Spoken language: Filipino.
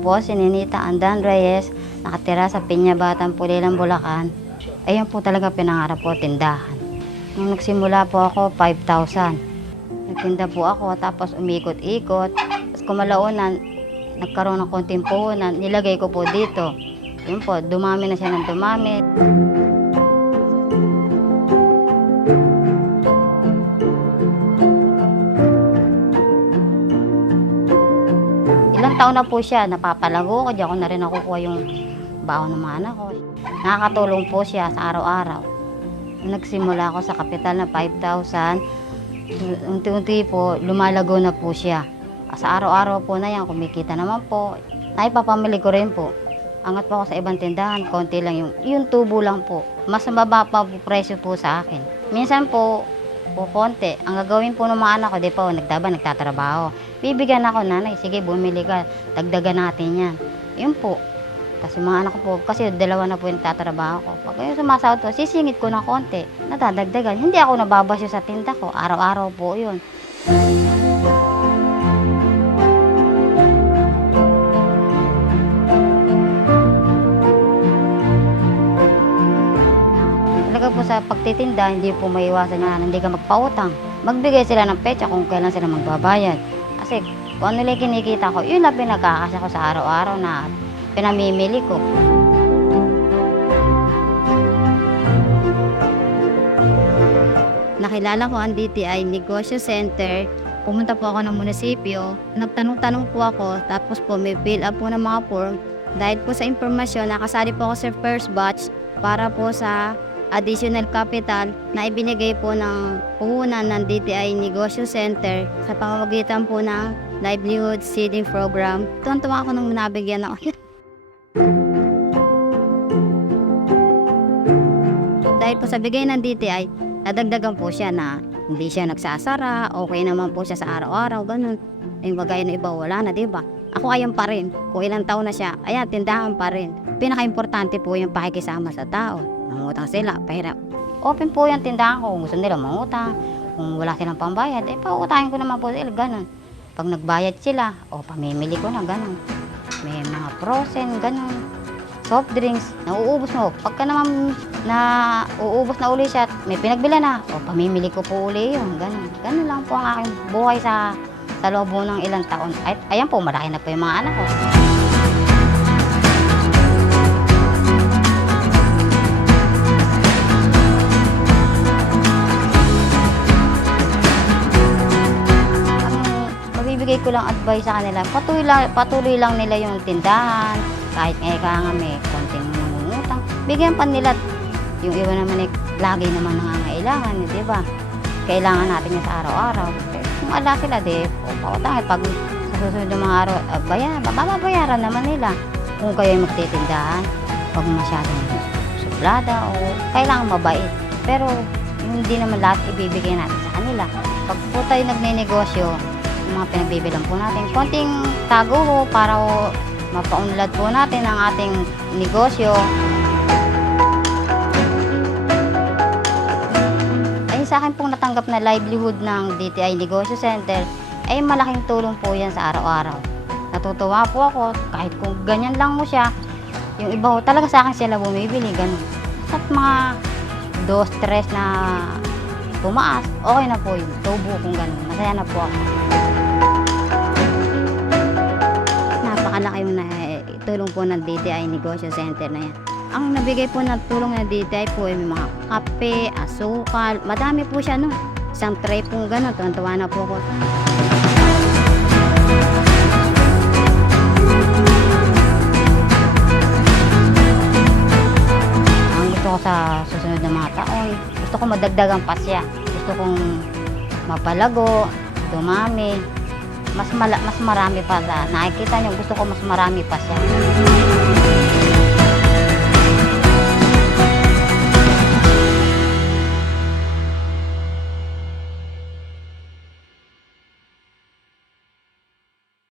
po si Ninita Andan Reyes, nakatira sa Piña Batang Pulilan, Bulacan. Ayun po talaga pinangarap ko, tindahan. Nung nagsimula po ako, 5,000. Nagtinda po ako, tapos umikot-ikot. Tapos kumalaunan, nagkaroon ng konting puhunan, nilagay ko po dito. Yun po, dumami na siya ng dumami. Ilang taon na po siya, napapalago ko, di ako na rin nakukuha yung baon ng mga anak ko. Nakakatulong po siya sa araw-araw. Nagsimula ako sa kapital na 5,000, unti-unti po, lumalago na po siya. Sa araw-araw po na yan, kumikita naman po. Naipapamili ko rin po. Angat po ako sa ibang tindahan, konti lang yung tubo lang po. Mas mababa pa po presyo po sa akin. Minsan po konti. Ang gagawin po ng mga anak ko, di po, nagtatrabaho. Bibigyan ako, nanay, sige, bumili ka, dagdagan natin yan. Yun po. Kasi mga anak ko po, kasi dalawa na po yung nagtatrabaho ko. Pag yung sumasahod po, sisingit ko ng konti, nadadagdagan. Hindi ako nababasyo sa tinda ko, araw-araw po yun. Talaga po sa pagtitinda, hindi po maiwasan na hindi ka magpautang. Magbigay sila ng petsa kung kailan sila magbabayad. Kasi kung ano lang kinikita ko, yun lang pinagkakasya ko sa araw-araw na pinamimili ko. Nakilala ko ang DTI Negosyo Center. Pumunta po ako ng munisipyo. Nagtanong-tanong po ako, tapos po may fill up po ng mga form. Dahil po sa impormasyon, nakasali po ako sa first batch para po sa additional capital na ibinigay po ng puhunan ng DTI Negosyo Center sa pamamagitan po ng Livelihood Seeding Program. Tuwan-tuwa ako nung nabigyan ako. Dahil po sa bigay ng DTI, nadagdagan po siya na hindi siya nagsasara, okay naman po siya sa araw-araw, ganun. Yung bagay na iba, wala na, diba? Ako ayan pa rin. Kung ilang taon na siya, ayan, tindahan pa rin. Pinaka-importante po yung pakikisama sa tao. Mangutang sila, pahirap. Open po yung tindahan ko. Kung gusto nila mangutang, kung wala silang pambayad, pautangin ko naman po sila, ganun. Pag nagbayad sila, pamimili ko na, ganun. May mga frozen, ganun. Soft drinks, nauubos mo. Pagka naman uubos na uli siya, may pinagbila na, pamimili ko po uli yun, ganun. Ganun lang po ang aking buhay sa loob ng ilang taon. Ayan po, malaki na po yung mga anak ko. Bibigay ko lang advice sa kanila, patuloy lang nila yung tindahan, kahit nga may konting nangungutang, bigyan pa nila. Yung iba naman lagi naman nangangailangan, di ba? Kailangan natin yan sa araw-araw. Kung ala sila, pautang, pag sa susunod ng mga araw, babayaran naman nila. Kung kayo magtitindahan, huwag masyadong suplada o kailangan mabait. Pero hindi naman lahat ibibigay natin sa kanila. Pag po tayo nagnenegosyo, mga pinagbibilang po natin, konting tago ho para mapaunlad po natin ang ating negosyo. Ay sa akin pong natanggap na livelihood ng DTI Negosyo Center, ay malaking tulong po yan sa araw-araw. Natutuwa po ako, kahit kung ganyan lang mo siya, yung iba ho, talaga sa akin sila bumibili, ganun. At mga 2-3 na tumaas, okay na po yun, tubo kung ganun, masaya na po ako. Napakalaki yung tulong po ng DTI Negosyo Center na yan. Ang nabigay po ng tulong ng DTI po ay mga kape, asukal, madami po siya no. Isang tray po gano'n, tuwan-tuwa na po ako. Ang gusto ko sa susunod na mga taon, gusto ko madagdagan pa siya. Gusto kong mapalago, dumami, mas marami pa sa nakikita niyo, gusto ko mas marami pa siya.